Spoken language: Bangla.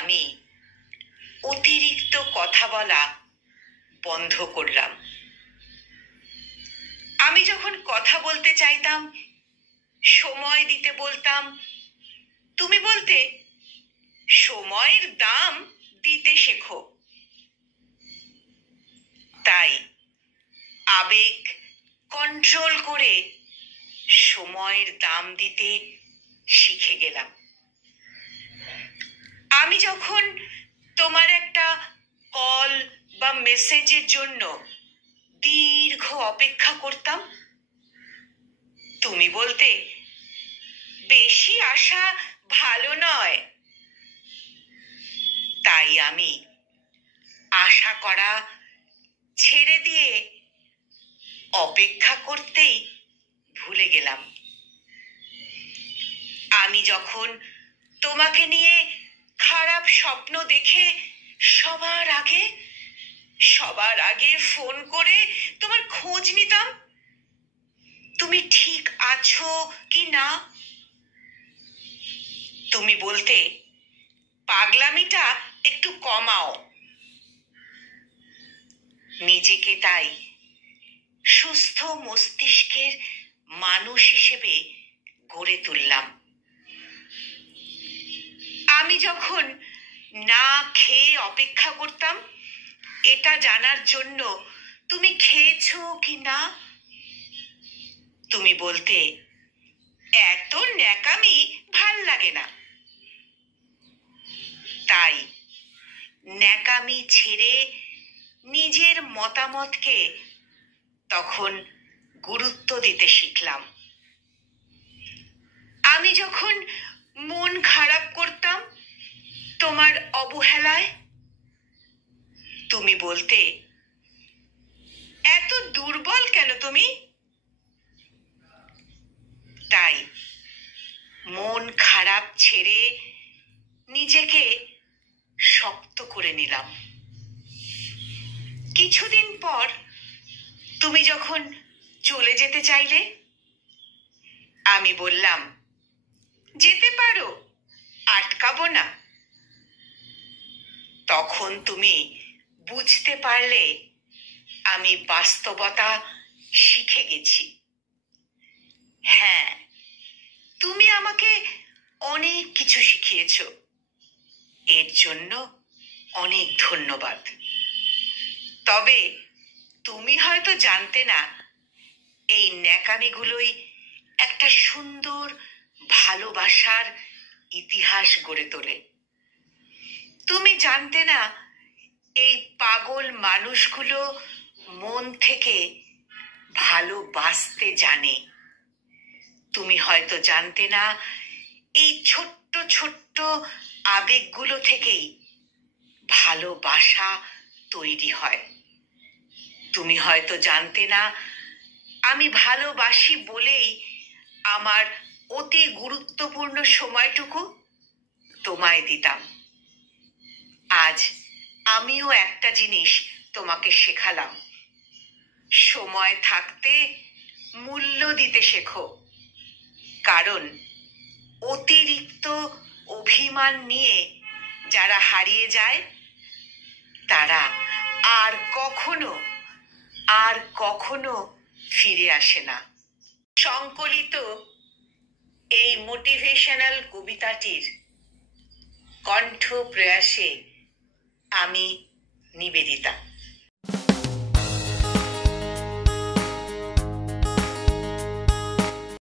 আমি অতিরিক্ত কথা বলা বন্ধ করলাম। আমি যখন কথা বলতে চাইতাম, সময় দিতে বলতাম, তুমি বলতে সময়ের দাম দিতে শেখো। তাই আবেগ কন্ট্রোল করে সময়ের দাম দিতে শিখে গেলাম। আমি যখন তোমার একটা কল বা মেসেজের জন্য দীর্ঘ অপেক্ষা করতাম, তুমি বলতে বেশি আশা ভালো নয়। তাই আমি আশা করা ছেড়ে দিয়ে অপেক্ষা করতেই ভুলে গেলাম। আমি যখন তোমাকে নিয়ে খারাপ স্বপ্ন দেখে সবার আগে ফোন করে তোমার খোঁজ নিতাম, তুমি ঠিক আছো কি না। তুমি বলতে পাগলামিটা একটু কমাও। নিজেকে তাই সুস্থ মস্তিষ্কের মানুষ হিসেবে গড়ে তুললাম। আমি যখন না খেয়ে অপেক্ষা করতাম এটা জানার জন্য তুমি খেয়েছো কি না, তুমি বলতে এত ন্যাকামি ভাল লাগে না। তাই ন্যাকামি ছেড়ে নিজের মতামতকে তখন গুরুত্ব দিতে শিখলাম। আমি যখন মন খারাপ করতাম তোমার অবহেলায়, তুমি বলতে এত দুর্বল কেন তুমি। তাই মন খারাপ ছেড়ে নিজেকে শক্ত করে নিলাম। কিছুদিন পর তুমি যখন চলে যেতে চাইলে, আমি বললাম যেতে পারো, আটকাবো না। তখন তুমি বুঝতে পারলে আমি বাস্তবতা শিখে গেছি। হ্যাঁ, তুমি আমাকে অনেক কিছু শিখিয়েছ, এর জন্য অনেক ধন্যবাদ। তবে তুমি হয়তো জানতে না, এই ন্যাকামিগুলোই একটা সুন্দর ভালোবাসার ইতিহাস গড়ে তোলে। তুমি জানতে না, এই পাগল মানুষগুলো মন থেকে ভালোবাসতে জানে। তুমি হয়তো জানতে না, এই ছোট্ট ছোট্ট আবেগগুলো থেকেই ভালোবাসা তৈরি হয়। তুমি হয়তো জানতে না, আমি ভালোবাসি বলেই আমার অতি গুরুত্বপূর্ণ সময়টুকু তোমায় দিতাম। আজ আমিও একটা জিনিস তোমাকে শেখালাম, সময় থাকতে মূল্য দিতে শেখো। কারণ অতিরিক্ত অভিমান নিয়ে যারা হারিয়ে যায় তারা আর কখনো ফিরে আসে না। সংকলিত এই মোটিভেশনাল কবিতাটির কণ্ঠ প্রয়াসে আমি নিবেদিতা।